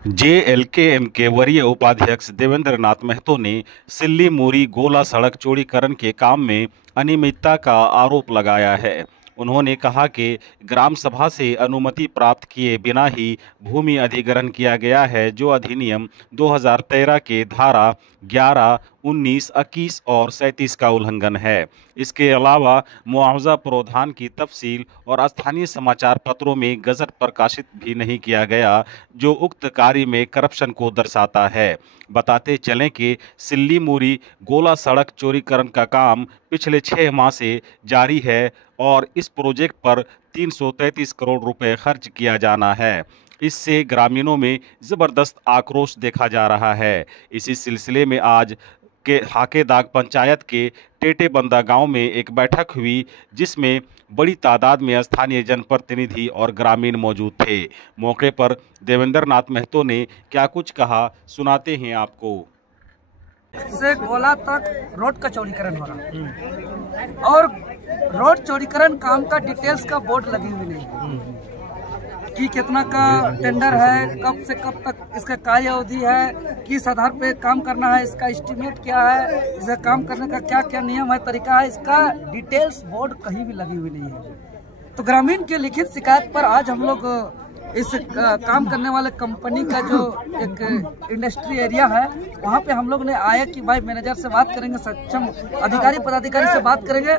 JLKM के वरीय उपाध्यक्ष देवेंद्र नाथ महतो ने सिल्ली मूरी गोला सड़क चौड़ीकरण के काम में अनियमितता का आरोप लगाया है। उन्होंने कहा कि ग्राम सभा से अनुमति प्राप्त किए बिना ही भूमि अधिग्रहण किया गया है, जो अधिनियम 2013 के धारा 11, 19, 21 और 37 का उल्लंघन है। इसके अलावा मुआवजा प्रावधान की तफसील और स्थानीय समाचार पत्रों में गजट प्रकाशित भी नहीं किया गया, जो उक्त कार्य में करप्शन को दर्शाता है। बताते चलें कि सिल्ली मूरी गोला सड़क चौड़ीकरण का काम पिछले 6 माह से जारी है और इस प्रोजेक्ट पर 333 करोड़ रुपए खर्च किया जाना है। इससे ग्रामीणों में ज़बरदस्त आक्रोश देखा जा रहा है। इसी सिलसिले में आज के हाकेदाग पंचायत के टेटेबंदा गांव में एक बैठक हुई, जिसमें बड़ी तादाद में स्थानीय जनप्रतिनिधि और ग्रामीण मौजूद थे। मौके पर देवेंद्र नाथ महतो ने क्या कुछ कहा, सुनाते हैं आपको। से गोला तक रोड का चौड़ीकरण हो रहा और रोड चौड़ीकरण काम का डिटेल्स का बोर्ड लगी हुई नहीं कि कितना का टेंडर है, कब से कब तक इसका कार्य अवधि है, किस आधार पे काम करना है, इसका एस्टीमेट क्या है, इसका काम करने का क्या क्या नियम है, तरीका है, इसका डिटेल्स बोर्ड कहीं भी लगी हुई नहीं है। तो ग्रामीण के लिखित शिकायत पर आज हम लोग इस काम करने वाले कंपनी का जो एक इंडस्ट्री एरिया है, वहाँ पे हम लोग ने आया कि भाई मैनेजर से बात करेंगे, सक्षम अधिकारी पदाधिकारी से बात करेंगे।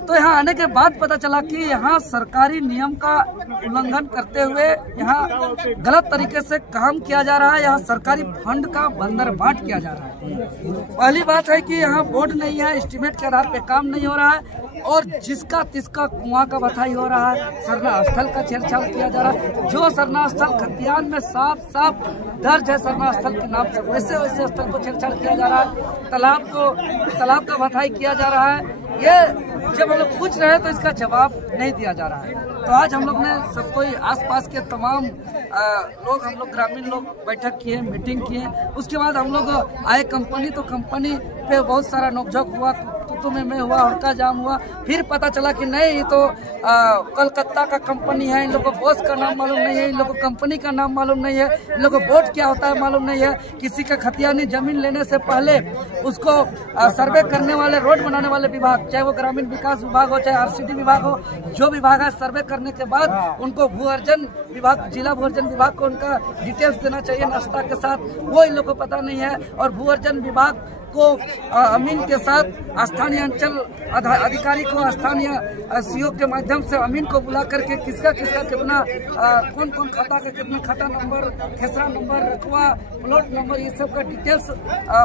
तो यहाँ आने के बाद पता चला कि यहाँ सरकारी नियम का उल्लंघन करते हुए यहाँ गलत तरीके से काम किया जा रहा है। यहाँ सरकारी फंड का बंदरबाट किया जा रहा है। पहली बात है कि यहाँ बोर्ड नहीं है, एस्टीमेट के आधार पे काम नहीं हो रहा है और जिसका तिसका कुआं का बथाई हो रहा है। सरना स्थल का छेड़छाड़ किया जा रहा है, जो सरना स्थल खतियान में साफ साफ दर्ज है सरना स्थल के नाम से, वैसे वैसे स्थल को छेड़छाड़ किया जा रहा है। तालाब का बथाई किया जा रहा है। ये जब हम लोग पूछ रहे हैं तो इसका जवाब नहीं दिया जा रहा है। तो आज हम लोग ने सब कोई आसपास के तमाम लोग, हम लोग ग्रामीण लोग बैठक किए, मीटिंग किए। उसके बाद हम लोग आए कंपनी, तो कंपनी पे बहुत सारा नोकझोंक हुआ, तो में हुआ, हड़का जाम हुआ। फिर पता चला कि नहीं, तो कलकत्ता का कंपनी है, इन लोगों को बॉस का नाम मालूम नहीं है, इन लोगों को कंपनी का नाम मालूम नहीं है, इन लोगों को बोर्ड क्या होता है मालूम नहीं है। किसी का खतियानी जमीन लेने से पहले उसको सर्वे करने वाले, रोड बनाने वाले विभाग, चाहे वो ग्रामीण विकास विभाग हो, चाहे आरसीडी विभाग हो, जो विभाग है, सर्वे करने के बाद उनको भू अर्जन विभाग, जिला भू अर्जन विभाग को उनका डिटेल्स देना चाहिए नाश्ता के साथ, वो इन लोगों को पता नहीं है। और भू अर्जन विभाग को अमीन के साथ स्थानीय अंचल अधिकारी को, स्थानीय सीओ के माध्यम से अमीन को बुला करके किसका कितना कौन कौन खाता का कितना खाता नंबर, खेसरा नंबर, रकवा, प्लॉट नंबर, ये सब का डिटेल्स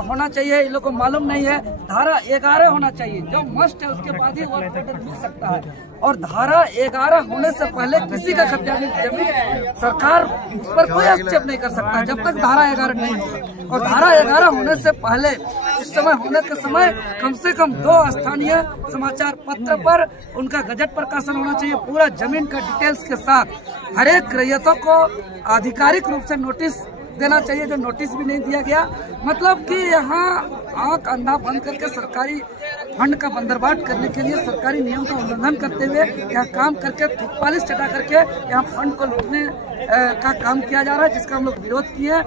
होना चाहिए। इन लोगों को मालूम नहीं है। धारा 11 होना चाहिए, जो मस्ट है, उसके बाद ही वर्क ऑर्डर मिल सकता है। और धारा 11 होने से पहले किसी का खतियानी जमीन सरकार उस पर कोई आक्षेप नहीं कर सकता जब तक धारा 11 नहीं हो। और धारा 11 होने से पहले, इस समय होने के समय, कम से कम 2 स्थानीय समाचार पत्र पर उनका गजट प्रकाशन होना चाहिए, पूरा जमीन का डिटेल्स के साथ। हर एक रैयतों को आधिकारिक रूप से नोटिस देना चाहिए, जो नोटिस भी नहीं दिया गया। मतलब कि यहाँ आंख अंधा बंद करके सरकारी फंड का बंदरबाट करने के लिए, सरकारी नियम का उल्लंघन करते हुए यहाँ काम करके, थुक पालिश चटा करके यहाँ फंड को लूटने का काम किया जा रहा है, जिसका हम लोग विरोध किए।